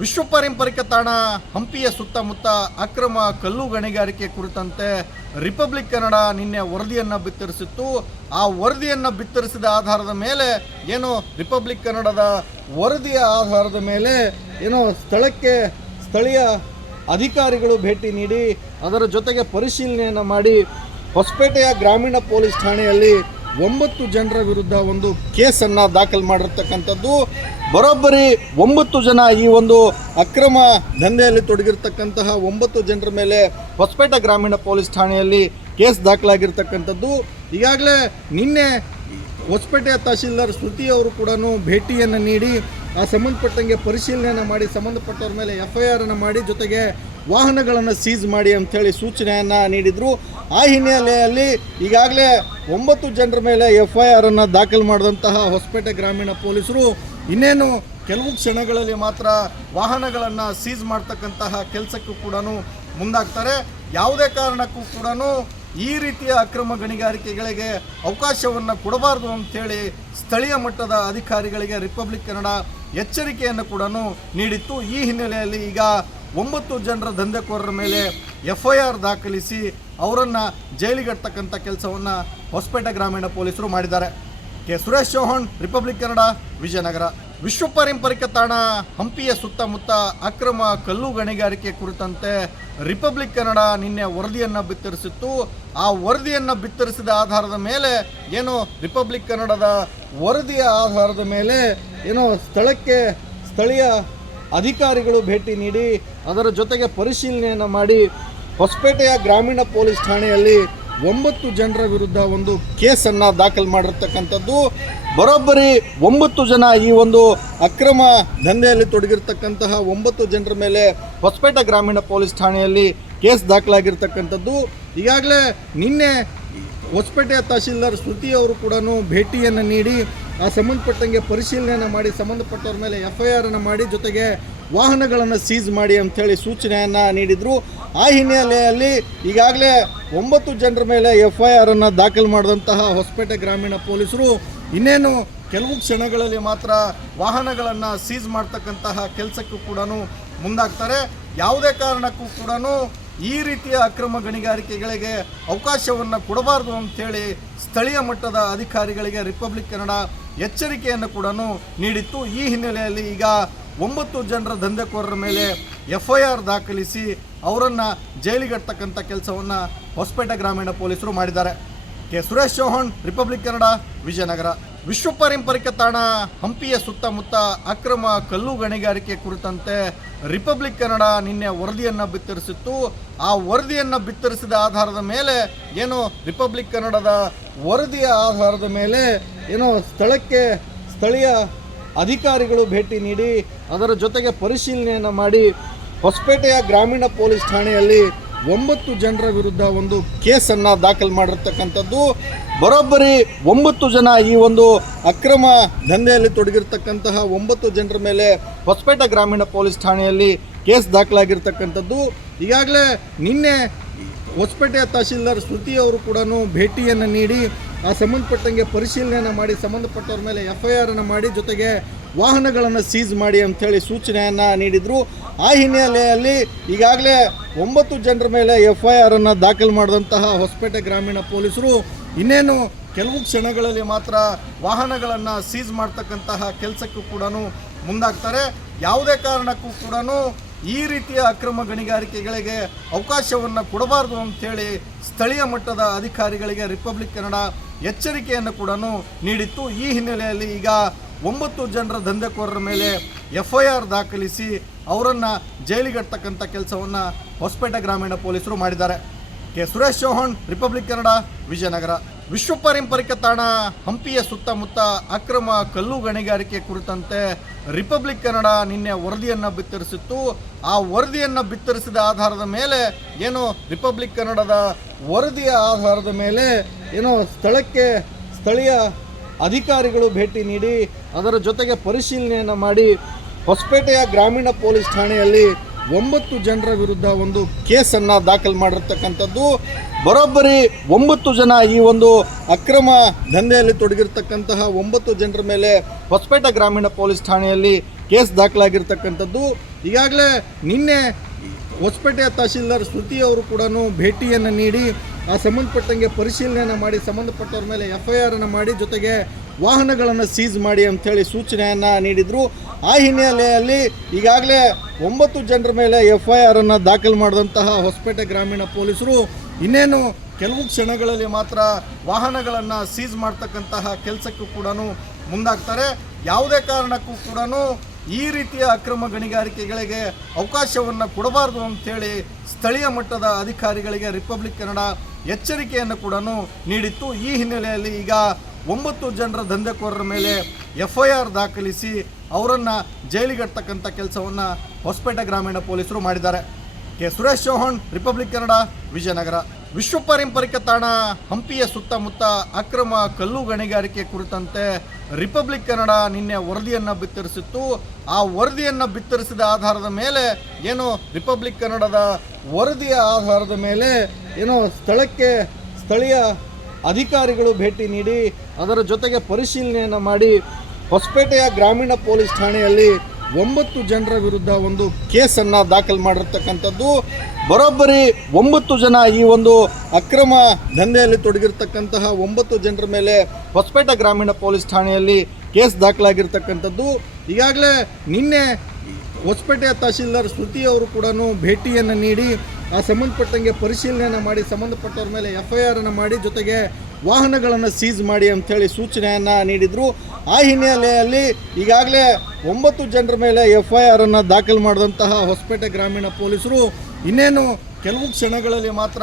ವಿಶ್ವ ಪಾರಂಪರಿಕ ತಾಣ ಹಂಪಿಯ ಸುತ್ತಮುತ್ತ ಅಕ್ರಮ ಕಲ್ಲು ಗಣಿಗಾರಿಕೆ ಕುರಿತಂತೆ ರಿಪಬ್ಲಿಕ್ ಕನ್ನಡ ನಿನ್ನೆ ವರದಿಯನ್ನು ಬಿತ್ತರಿಸಿತ್ತು. ಆ ವರದಿಯನ್ನು ಬಿತ್ತರಿಸಿದ ಆಧಾರದ ಮೇಲೆ ರಿಪಬ್ಲಿಕ್ ಕನ್ನಡದ ವರದಿಯ ಆಧಾರದ ಮೇಲೆ ಸ್ಥಳೀಯ ಅಧಿಕಾರಿಗಳು ಭೇಟಿ ನೀಡಿ ಅದರ ಜೊತೆಗೆ ಪರಿಶೀಲನೆಯನ್ನು ಮಾಡಿ ಹೊಸಪೇಟೆಯ ಗ್ರಾಮೀಣ ಪೊಲೀಸ್ ಠಾಣೆಯಲ್ಲಿ 9 ಜನರ ವಿರುದ್ಧ ಒಂದು ಕೇಸನ್ನು ದಾಖಲು ಮಾಡಿರ್ತಕ್ಕಂಥದ್ದು. ಬರೋಬ್ಬರಿ 9 ಜನ ಈ ಒಂದು ಅಕ್ರಮ ದಂಧೆಯಲ್ಲಿ ತೊಡಗಿರ್ತಕ್ಕಂತಹ 9 ಜನರ ಮೇಲೆ ಹೊಸಪೇಟೆ ಗ್ರಾಮೀಣ ಪೊಲೀಸ್ ಠಾಣೆಯಲ್ಲಿ ಕೇಸ್ ದಾಖಲಾಗಿರ್ತಕ್ಕಂಥದ್ದು. ಈಗಾಗಲೇ ನಿನ್ನೆ ಹೊಸಪೇಟೆಯ ತಹಶೀಲ್ದಾರ್ ಶ್ರುತಿ ಅವರು ಕೂಡ ಭೇಟಿಯನ್ನು ನೀಡಿ ಆ ಸಂಬಂಧಪಟ್ಟಂಗೆ ಪರಿಶೀಲನೆಯನ್ನು ಮಾಡಿ ಸಂಬಂಧಪಟ್ಟವ್ರ ಮೇಲೆ FIR ಅನ್ನು ಮಾಡಿ ಜೊತೆಗೆ ವಾಹನಗಳನ್ನು ಸೀಸ್ ಮಾಡಿ ಅಂಥೇಳಿ ಸೂಚನೆಯನ್ನು ನೀಡಿದರು. ಆ ಹಿನ್ನೆಲೆಯಲ್ಲಿ ಈಗಾಗಲೇ 9 ಜನರ ಮೇಲೆ FIR ಅನ್ನು ದಾಖಲು ಮಾಡಿದಂತಹ ಹೊಸಪೇಟೆ ಗ್ರಾಮೀಣ ಪೊಲೀಸರು ಇನ್ನೇನು ಕೆಲವು ಕ್ಷಣಗಳಲ್ಲಿ ಮಾತ್ರ ವಾಹನಗಳನ್ನು ಸೀಸ್ ಮಾಡ್ತಕ್ಕಂತಹ ಕೆಲಸಕ್ಕೂ ಕೂಡ ಮುಂದಾಗ್ತಾರೆ. ಯಾವುದೇ ಕಾರಣಕ್ಕೂ ಕೂಡ ಈ ರೀತಿಯ ಅಕ್ರಮ ಗಣಿಗಾರಿಕೆಗಳಿಗೆ ಅವಕಾಶವನ್ನು ಕೊಡಬಾರ್ದು ಅಂಥೇಳಿ ಸ್ಥಳೀಯ ಮಟ್ಟದ ಅಧಿಕಾರಿಗಳಿಗೆ ರಿಪಬ್ಲಿಕ್ ಕನ್ನಡ ಎಚ್ಚರಿಕೆಯನ್ನು ಕೂಡ ನೀಡಿತ್ತು. ಈ ಹಿನ್ನೆಲೆಯಲ್ಲಿ ಈಗ 9 ಜನರ ದಂಧೆಕೋರರ ಮೇಲೆ FIR ದಾಖಲಿಸಿ ಅವರನ್ನು ಜೈಲಿಗಟ್ಟತಕ್ಕಂಥ ಕೆಲಸವನ್ನು ಹೊಸಪೇಟೆ ಗ್ರಾಮೀಣ ಪೊಲೀಸರು ಮಾಡಿದ್ದಾರೆ. ಕೆ ಸುರೇಶ್ ಚೌಹಾಣ್, ರಿಪಬ್ಲಿಕ್ ಕನ್ನಡ, ವಿಜಯನಗರ. ವಿಶ್ವ ಪಾರಂಪರಿಕ ತಾಣ ಹಂಪಿಯ ಸುತ್ತಮುತ್ತ ಅಕ್ರಮ ಕಲ್ಲು ಗಣಿಗಾರಿಕೆ ಕುರಿತಂತೆ ರಿಪಬ್ಲಿಕ್ ಕನ್ನಡ ನಿನ್ನೆ ವರದಿಯನ್ನು ಬಿತ್ತರಿಸಿತ್ತು. ಆ ವರದಿಯನ್ನು ಬಿತ್ತರಿಸಿದ ಆಧಾರದ ಮೇಲೆ ರಿಪಬ್ಲಿಕ್ ಕನ್ನಡದ ವರದಿಯ ಆಧಾರದ ಮೇಲೆ ಸ್ಥಳೀಯ ಅಧಿಕಾರಿಗಳು ಭೇಟಿ ನೀಡಿ ಅದರ ಜೊತೆಗೆ ಪರಿಶೀಲನೆಯನ್ನು ಮಾಡಿ ಹೊಸಪೇಟೆಯ ಗ್ರಾಮೀಣ ಪೊಲೀಸ್ ಠಾಣೆಯಲ್ಲಿ 9 ಜನರ ವಿರುದ್ಧ ಒಂದು ಕೇಸನ್ನು ದಾಖಲು ಮಾಡಿರ್ತಕ್ಕಂಥದ್ದು. ಬರೋಬ್ಬರಿ 9 ಜನ ಈ ಒಂದು ಅಕ್ರಮ ದಂಧೆಯಲ್ಲಿ ತೊಡಗಿರ್ತಕ್ಕಂತಹ 9 ಜನರ ಮೇಲೆ ಹೊಸಪೇಟೆ ಗ್ರಾಮೀಣ ಪೊಲೀಸ್ ಠಾಣೆಯಲ್ಲಿ ಕೇಸ್ ದಾಖಲಾಗಿರ್ತಕ್ಕಂಥದ್ದು. ಈಗಾಗಲೇ ನಿನ್ನೆ ಹೊಸಪೇಟೆಯ ತಹಶೀಲ್ದಾರ್ ಶ್ರುತಿ ಅವರು ಕೂಡ ಭೇಟಿಯನ್ನು ನೀಡಿ ಆ ಸಂಬಂಧಪಟ್ಟಂಗೆ ಪರಿಶೀಲನೆಯನ್ನು ಮಾಡಿ ಸಂಬಂಧಪಟ್ಟವ್ರ ಮೇಲೆ FIR ಅನ್ನು ಮಾಡಿ ಜೊತೆಗೆ ವಾಹನಗಳನ್ನು ಸೀಸ್ ಮಾಡಿ ಅಂಥೇಳಿ ಸೂಚನೆಯನ್ನು ನೀಡಿದರು. ಆ ಹಿನ್ನೆಲೆಯಲ್ಲಿ ಈಗಾಗಲೇ 9 ಜನರ ಮೇಲೆ FIR ಅನ್ನು ದಾಖಲು ಮಾಡಿದಂತಹ ಹೊಸಪೇಟೆ ಗ್ರಾಮೀಣ ಪೊಲೀಸರು ಇನ್ನೇನು ಕೆಲವು ಕ್ಷಣಗಳಲ್ಲಿ ಮಾತ್ರ ವಾಹನಗಳನ್ನು ಸೀಸ್ ಮಾಡ್ತಕ್ಕಂತಹ ಕೆಲಸಕ್ಕೂ ಕೂಡ ಮುಂದಾಗ್ತಾರೆ. ಯಾವುದೇ ಕಾರಣಕ್ಕೂ ಕೂಡ ಈ ರೀತಿಯ ಅಕ್ರಮ ಗಣಿಗಾರಿಕೆಗಳಿಗೆ ಅವಕಾಶವನ್ನು ಕೊಡಬಾರ್ದು ಅಂಥೇಳಿ ಸ್ಥಳೀಯ ಮಟ್ಟದ ಅಧಿಕಾರಿಗಳಿಗೆ ರಿಪಬ್ಲಿಕ್ ಕನ್ನಡ ಎಚ್ಚರಿಕೆಯನ್ನು ಕೂಡ ನೀಡಿತ್ತು. ಈ ಹಿನ್ನೆಲೆಯಲ್ಲಿ ಈಗ 9 ಜನರ ದಂಧೆಕೋರರ ಮೇಲೆ FIR ದಾಖಲಿಸಿ ಅವರನ್ನು ಜೈಲಿಗಟ್ಟತಕ್ಕಂಥ ಕೆಲಸವನ್ನು ಹೊಸಪೇಟೆ ಗ್ರಾಮೀಣ ಪೊಲೀಸರು ಮಾಡಿದ್ದಾರೆ. ಕೆ ಸುರೇಶ್ ಚೌಹಾಣ್, ರಿಪಬ್ಲಿಕ್ ಕನ್ನಡ, ವಿಜಯನಗರ. ವಿಶ್ವ ಪಾರಂಪರಿಕ ತಾಣ ಹಂಪಿಯ ಸುತ್ತಮುತ್ತ ಅಕ್ರಮ ಕಲ್ಲು ಗಣಿಗಾರಿಕೆ ಕುರಿತಂತೆ ರಿಪಬ್ಲಿಕ್ ಕನ್ನಡ ನಿನ್ನೆ ವರದಿಯನ್ನು ಬಿತ್ತರಿಸಿತ್ತು. ಆ ವರದಿಯನ್ನು ಬಿತ್ತರಿಸಿದ ಆಧಾರದ ಮೇಲೆ ರಿಪಬ್ಲಿಕ್ ಕನ್ನಡದ ವರದಿಯ ಆಧಾರದ ಮೇಲೆ ಸ್ಥಳೀಯ ಅಧಿಕಾರಿಗಳು ಭೇಟಿ ನೀಡಿ ಅದರ ಜೊತೆಗೆ ಪರಿಶೀಲನೆಯನ್ನು ಮಾಡಿ ಹೊಸಪೇಟೆಯ ಗ್ರಾಮೀಣ ಪೊಲೀಸ್ ಠಾಣೆಯಲ್ಲಿ 9 ಜನರ ವಿರುದ್ಧ ಒಂದು ಕೇಸನ್ನು ದಾಖಲು ಮಾಡಿರ್ತಕ್ಕಂಥದ್ದು. ಬರೋಬ್ಬರಿ 9 ಜನ ಈ ಒಂದು ಅಕ್ರಮ ದಂಧೆಯಲ್ಲಿ ತೊಡಗಿರ್ತಕ್ಕಂತಹ 9 ಜನರ ಮೇಲೆ ಹೊಸಪೇಟೆ ಗ್ರಾಮೀಣ ಪೊಲೀಸ್ ಠಾಣೆಯಲ್ಲಿ ಕೇಸ್ ದಾಖಲಾಗಿರ್ತಕ್ಕಂಥದ್ದು. ಈಗಾಗಲೇ ನಿನ್ನೆ ಹೊಸಪೇಟೆಯ ತಹಶೀಲ್ದಾರ್ ಶ್ರುತಿ ಅವರು ಕೂಡ ಭೇಟಿಯನ್ನು ನೀಡಿ ಆ ಸಂಬಂಧಪಟ್ಟಂಗೆ ಪರಿಶೀಲನೆಯನ್ನು ಮಾಡಿ ಸಂಬಂಧಪಟ್ಟವ್ರ ಮೇಲೆ FIR ಅನ್ನು ಮಾಡಿ ಜೊತೆಗೆ ವಾಹನಗಳನ್ನು ಸೀಸ್ ಮಾಡಿ ಅಂಥೇಳಿ ಸೂಚನೆಯನ್ನು ನೀಡಿದರು. ಆ ಹಿನ್ನೆಲೆಯಲ್ಲಿ ಈಗಾಗಲೇ 9 ಜನರ ಮೇಲೆ FIR ಅನ್ನು ದಾಖಲು ಮಾಡಿದಂತಹ ಹೊಸಪೇಟೆ ಗ್ರಾಮೀಣ ಪೊಲೀಸರು ಇನ್ನೇನು ಕೆಲವು ಕ್ಷಣಗಳಲ್ಲಿ ಮಾತ್ರ ವಾಹನಗಳನ್ನು ಸೀಸ್ ಮಾಡ್ತಕ್ಕಂತಹ ಕೆಲಸಕ್ಕೂ ಕೂಡ ಮುಂದಾಗ್ತಾರೆ. ಯಾವುದೇ ಕಾರಣಕ್ಕೂ ಕೂಡ ಈ ರೀತಿಯ ಅಕ್ರಮ ಗಣಿಗಾರಿಕೆಗಳಿಗೆ ಅವಕಾಶವನ್ನು ಕೊಡಬಾರ್ದು ಅಂಥೇಳಿ ಸ್ಥಳೀಯ ಮಟ್ಟದ ಅಧಿಕಾರಿಗಳಿಗೆ ರಿಪಬ್ಲಿಕ್ ಕನ್ನಡ ಎಚ್ಚರಿಕೆಯನ್ನು ಕೂಡ ನೀಡಿತ್ತು. ಈ ಹಿನ್ನೆಲೆಯಲ್ಲಿ ಈಗ 9 ಜನರ ದಂಧೆಕೋರರ ಮೇಲೆ FIR ದಾಖಲಿಸಿ ಅವರನ್ನು ಜೈಲಿಗಟ್ಟತಕ್ಕಂಥ ಕೆಲಸವನ್ನು ಹೊಸಪೇಟೆ ಗ್ರಾಮೀಣ ಪೊಲೀಸರು ಮಾಡಿದ್ದಾರೆ. ಕೆ ಸುರೇಶ್ ಚೌಹಾಣ್, ರಿಪಬ್ಲಿಕ್ ಕನ್ನಡ, ವಿಜಯನಗರ. ವಿಶ್ವ ಪಾರಂಪರಿಕ ತಾಣ ಹಂಪಿಯ ಸುತ್ತಮುತ್ತ ಅಕ್ರಮ ಕಲ್ಲು ಗಣಿಗಾರಿಕೆ ಕುರಿತಂತೆ ರಿಪಬ್ಲಿಕ್ ಕನ್ನಡ ನಿನ್ನೆ ವರದಿಯನ್ನು ಬಿತ್ತರಿಸಿತ್ತು. ಆ ವರದಿಯನ್ನು ಬಿತ್ತರಿಸಿದ ಆಧಾರದ ಮೇಲೆ ರಿಪಬ್ಲಿಕ್ ಕನ್ನಡದ ವರದಿಯ ಆಧಾರದ ಮೇಲೆ ಸ್ಥಳೀಯ ಅಧಿಕಾರಿಗಳು ಭೇಟಿ ನೀಡಿ ಅದರ ಜೊತೆಗೆ ಪರಿಶೀಲನೆಯನ್ನು ಮಾಡಿ ಹೊಸಪೇಟೆಯ ಗ್ರಾಮೀಣ ಪೊಲೀಸ್ ಠಾಣೆಯಲ್ಲಿ 9 ಜನರ ವಿರುದ್ಧ ಒಂದು ಕೇಸನ್ನು ದಾಖಲು ಮಾಡಿರ್ತಕ್ಕಂಥದ್ದು. ಬರೋಬ್ಬರಿ 9 ಜನ ಈ ಒಂದು ಅಕ್ರಮ ದಂಧೆಯಲ್ಲಿ ತೊಡಗಿರ್ತಕ್ಕಂತಹ 9 ಜನರ ಮೇಲೆ ಹೊಸಪೇಟೆ ಗ್ರಾಮೀಣ ಪೊಲೀಸ್ ಠಾಣೆಯಲ್ಲಿ ಕೇಸ್ ದಾಖಲಾಗಿರ್ತಕ್ಕಂಥದ್ದು. ಈಗಾಗಲೇ ನಿನ್ನೆ ಹೊಸಪೇಟೆಯ ತಹಶೀಲ್ದಾರ್ ಶ್ರುತಿ ಅವರು ಕೂಡ ಭೇಟಿಯನ್ನು ನೀಡಿ ಆ ಸಂಬಂಧಪಟ್ಟಂಗೆ ಪರಿಶೀಲನೆಯನ್ನು ಮಾಡಿ ಸಂಬಂಧಪಟ್ಟವ್ರ ಮೇಲೆ FIR ಅನ್ನು ಮಾಡಿ ಜೊತೆಗೆ ವಾಹನಗಳನ್ನು ಸೀಸ್ ಮಾಡಿ ಅಂಥೇಳಿ ಸೂಚನೆಯನ್ನು ನೀಡಿದರು. ಆ ಹಿನ್ನೆಲೆಯಲ್ಲಿ ಈಗಾಗಲೇ 9 ಜನರ ಮೇಲೆ FIR ಅನ್ನು ದಾಖಲು ಮಾಡಿದಂತಹ ಹೊಸಪೇಟೆ ಗ್ರಾಮೀಣ ಪೊಲೀಸರು ಇನ್ನೇನು ಕೆಲವು ಕ್ಷಣಗಳಲ್ಲಿ ಮಾತ್ರ ವಾಹನಗಳನ್ನು ಸೀಸ್ ಮಾಡ್ತಕ್ಕಂತಹ ಕೆಲಸಕ್ಕೂ ಕೂಡ ಮುಂದಾಗ್ತಾರೆ. ಯಾವುದೇ ಕಾರಣಕ್ಕೂ ಕೂಡ ಈ ರೀತಿಯ ಅಕ್ರಮ ಗಣಿಗಾರಿಕೆಗಳಿಗೆ ಅವಕಾಶವನ್ನು ಕೊಡಬಾರ್ದು ಅಂಥೇಳಿ ಸ್ಥಳೀಯ ಮಟ್ಟದ ಅಧಿಕಾರಿಗಳಿಗೆ ರಿಪಬ್ಲಿಕ್ ಕನ್ನಡ ಎಚ್ಚರಿಕೆಯನ್ನು ಕೂಡ ನೀಡಿತ್ತು. ಈ ಹಿನ್ನೆಲೆಯಲ್ಲಿ ಈಗ 9 ಜನರ ದಂಧೆಕೋರರ ಮೇಲೆ FIR ದಾಖಲಿಸಿ ಅವರನ್ನು ಜೈಲಿಗಟ್ಟತಕ್ಕಂಥ ಕೆಲಸವನ್ನು ಹೊಸಪೇಟೆ ಗ್ರಾಮೀಣ ಪೊಲೀಸರು ಮಾಡಿದ್ದಾರೆ. ಕೆ ಸುರೇಶ್ ಚೌಹಾಣ್, ರಿಪಬ್ಲಿಕ್ ಕನ್ನಡ, ವಿಜಯನಗರ. ವಿಶ್ವ ಪಾರಂಪರಿಕ ತಾಣ ಹಂಪಿಯ ಸುತ್ತಮುತ್ತ ಅಕ್ರಮ ಕಲ್ಲು ಗಣಿಗಾರಿಕೆ ಕುರಿತಂತೆ ರಿಪಬ್ಲಿಕ್ ಕನ್ನಡ ನಿನ್ನೆ ವರದಿಯನ್ನು ಬಿತ್ತರಿಸಿತ್ತು. ಆ ವರದಿಯನ್ನು ಬಿತ್ತರಿಸಿದ ಆಧಾರದ ಮೇಲೆ ರಿಪಬ್ಲಿಕ್ ಕನ್ನಡದ ವರದಿಯ ಆಧಾರದ ಮೇಲೆ ಸ್ಥಳೀಯ ಅಧಿಕಾರಿಗಳು ಭೇಟಿ ನೀಡಿ ಅದರ ಜೊತೆಗೆ ಪರಿಶೀಲನೆಯನ್ನು ಮಾಡಿ ಹೊಸಪೇಟೆಯ ಗ್ರಾಮೀಣ ಪೊಲೀಸ್ ಠಾಣೆಯಲ್ಲಿ 9 ಜನರ ವಿರುದ್ಧ ಒಂದು ಕೇಸನ್ನು ದಾಖಲು ಮಾಡಿರ್ತಕ್ಕಂಥದ್ದು. ಬರೋಬ್ಬರಿ 9 ಜನ ಈ ಒಂದು ಅಕ್ರಮ ದಂಧೆಯಲ್ಲಿ ತೊಡಗಿರ್ತಕ್ಕಂತಹ 9 ಜನರ ಮೇಲೆ ಹೊಸಪೇಟೆ ಗ್ರಾಮೀಣ ಪೊಲೀಸ್ ಠಾಣೆಯಲ್ಲಿ ಕೇಸ್ ದಾಖಲಾಗಿರ್ತಕ್ಕಂಥದ್ದು. ಈಗಾಗಲೇ ನಿನ್ನೆ ಹೊಸಪೇಟೆಯ ತಹಶೀಲ್ದಾರ್ ಶ್ರುತಿ ಅವರು ಕೂಡ ಭೇಟಿಯನ್ನು ನೀಡಿ ಆ ಸಂಬಂಧಪಟ್ಟಂಗೆ ಪರಿಶೀಲನೆಯನ್ನು ಮಾಡಿ ಸಂಬಂಧಪಟ್ಟವ್ರ ಮೇಲೆ FIR ಅನ್ನು ಮಾಡಿ ಜೊತೆಗೆ ವಾಹನಗಳನ್ನು ಸೀಸ್ ಮಾಡಿ ಅಂಥೇಳಿ ಸೂಚನೆಯನ್ನು ನೀಡಿದರು. ಆ ಹಿನ್ನೆಲೆಯಲ್ಲಿ ಈಗಾಗಲೇ 9 ಜನರ ಮೇಲೆ FIR ಅನ್ನು ದಾಖಲು ಮಾಡಿದಂತಹ ಹೊಸಪೇಟೆ ಗ್ರಾಮೀಣ ಪೊಲೀಸರು ಇನ್ನೇನು ಕೆಲವು ಕ್ಷಣಗಳಲ್ಲಿ ಮಾತ್ರ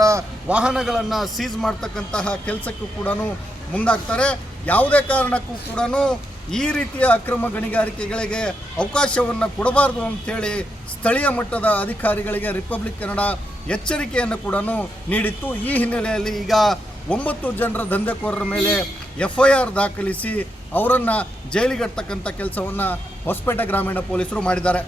ವಾಹನಗಳನ್ನು ಸೀಸ್ ಮಾಡ್ತಕ್ಕಂತಹ ಕೆಲಸಕ್ಕೂ ಕೂಡ ಮುಂದಾಗ್ತಾರೆ. ಯಾವುದೇ ಕಾರಣಕ್ಕೂ ಕೂಡ ಈ ರೀತಿಯ ಅಕ್ರಮ ಗಣಿಗಾರಿಕೆಗಳಿಗೆ ಅವಕಾಶವನ್ನು ಕೊಡಬಾರ್ದು ಅಂಥೇಳಿ ಸ್ಥಳೀಯ ಮಟ್ಟದ ಅಧಿಕಾರಿಗಳಿಗೆ ರಿಪಬ್ಲಿಕ್ ಕನ್ನಡ ಎಚ್ಚರಿಕೆಯನ್ನು ಕೂಡ ನೀಡಿತ್ತು. ಈ ಹಿನ್ನೆಲೆಯಲ್ಲಿ ಈಗ 9 ಜನರ ದಂಧೆಕೋರರ ಮೇಲೆ FIR ದಾಖಲಿಸಿ ಅವರನ್ನು ಜೈಲಿಗಟ್ಟತಕ್ಕಂಥ ಕೆಲಸವನ್ನು ಹೊಸಪೇಟೆ ಗ್ರಾಮೀಣ ಪೊಲೀಸರು ಮಾಡಿದ್ದಾರೆ.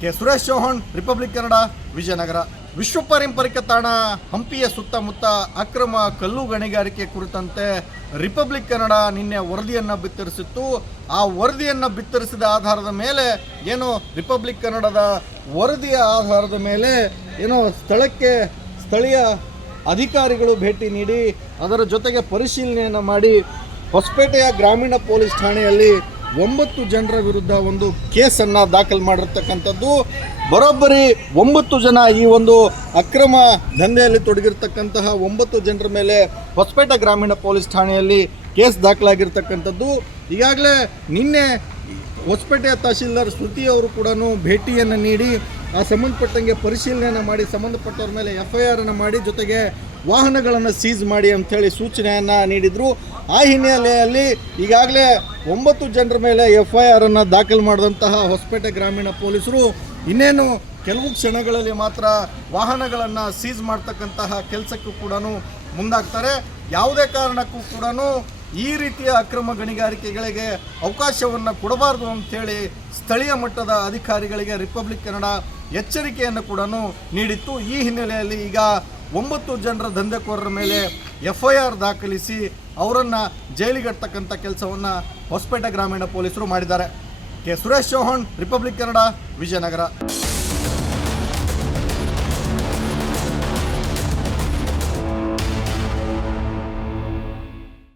ಕೆ ಸುರೇಶ್ ಚೌಹಾಣ್, ರಿಪಬ್ಲಿಕ್ ಕನ್ನಡ, ವಿಜಯನಗರ. ವಿಶ್ವ ಪಾರಂಪರಿಕ ತಾಣ ಹಂಪಿಯ ಸುತ್ತಮುತ್ತ ಅಕ್ರಮ ಕಲ್ಲು ಗಣಿಗಾರಿಕೆ ಕುರಿತಂತೆ ರಿಪಬ್ಲಿಕ್ ಕನ್ನಡ ನಿನ್ನೆ ವರದಿಯನ್ನು ಬಿತ್ತರಿಸಿತ್ತು. ಆ ವರದಿಯನ್ನು ಬಿತ್ತರಿಸಿದ ಆಧಾರದ ಮೇಲೆ ರಿಪಬ್ಲಿಕ್ ಕನ್ನಡದ ವರದಿಯ ಆಧಾರದ ಮೇಲೆ ಸ್ಥಳೀಯ ಅಧಿಕಾರಿಗಳು ಭೇಟಿ ನೀಡಿ ಅದರ ಜೊತೆಗೆ ಪರಿಶೀಲನೆಯನ್ನು ಮಾಡಿ ಹೊಸಪೇಟೆಯ ಗ್ರಾಮೀಣ ಪೊಲೀಸ್ ಠಾಣೆಯಲ್ಲಿ 9 ಜನರ ವಿರುದ್ಧ ಒಂದು ಕೇಸನ್ನು ದಾಖಲು ಮಾಡಿರ್ತಕ್ಕಂಥದ್ದು. ಬರೋಬ್ಬರಿ 9 ಜನ ಈ ಒಂದು ಅಕ್ರಮ ದಂಧೆಯಲ್ಲಿ ತೊಡಗಿರ್ತಕ್ಕಂತಹ 9 ಜನರ ಮೇಲೆ ಹೊಸಪೇಟೆ ಗ್ರಾಮೀಣ ಪೊಲೀಸ್ ಠಾಣೆಯಲ್ಲಿ ಕೇಸ್ ದಾಖಲಾಗಿರ್ತಕ್ಕಂಥದ್ದು. ಈಗಾಗಲೇ ನಿನ್ನೆ ಹೊಸಪೇಟೆಯ ತಹಶೀಲ್ದಾರ್ ಶ್ರುತಿ ಅವರು ಕೂಡ ಭೇಟಿಯನ್ನು ನೀಡಿ ಆ ಸಂಬಂಧಪಟ್ಟಂಗೆ ಪರಿಶೀಲನೆಯನ್ನು ಮಾಡಿ ಸಂಬಂಧಪಟ್ಟವ್ರ ಮೇಲೆ FIR ಅನ್ನು ಮಾಡಿ ಜೊತೆಗೆ ವಾಹನಗಳನ್ನು ಸೀಸ್ ಮಾಡಿ ಅಂಥೇಳಿ ಸೂಚನೆಯನ್ನು ನೀಡಿದರು. ಆ ಹಿನ್ನೆಲೆಯಲ್ಲಿ ಈಗಾಗಲೇ 9 ಜನರ ಮೇಲೆ FIR ಅನ್ನು ದಾಖಲು ಮಾಡಿದಂತಹ ಹೊಸಪೇಟೆ ಗ್ರಾಮೀಣ ಪೊಲೀಸರು ಇನ್ನೇನು ಕೆಲವು ಕ್ಷಣಗಳಲ್ಲಿ ಮಾತ್ರ ವಾಹನಗಳನ್ನು ಸೀಸ್ ಮಾಡ್ತಕ್ಕಂತಹ ಕೆಲಸಕ್ಕೂ ಕೂಡ ಮುಂದಾಗ್ತಾರೆ. ಯಾವುದೇ ಕಾರಣಕ್ಕೂ ಕೂಡ ಈ ರೀತಿಯ ಅಕ್ರಮ ಗಣಿಗಾರಿಕೆಗಳಿಗೆ ಅವಕಾಶವನ್ನು ಕೊಡಬಾರ್ದು ಅಂಥೇಳಿ ಸ್ಥಳೀಯ ಮಟ್ಟದ ಅಧಿಕಾರಿಗಳಿಗೆ ರಿಪಬ್ಲಿಕ್ ಕನ್ನಡ ಎಚ್ಚರಿಕೆಯನ್ನು ಕೂಡ ನೀಡಿತ್ತು. ಈ ಹಿನ್ನೆಲೆಯಲ್ಲಿ ಈಗ 9 ಜನರ ದಂಧೆಕೋರರ ಮೇಲೆ FIR ದಾಖಲಿಸಿ ಅವರನ್ನು ಜೈಲಿಗಟ್ಟತಕ್ಕಂಥ ಕೆಲಸವನ್ನು ಹೊಸಪೇಟೆ ಗ್ರಾಮೀಣ ಪೊಲೀಸರು ಮಾಡಿದ್ದಾರೆ. ಕೆ ಸುರೇಶ್ ಚೌಹಾಣ್, ರಿಪಬ್ಲಿಕ್ ಕನ್ನಡ, ವಿಜಯನಗರ.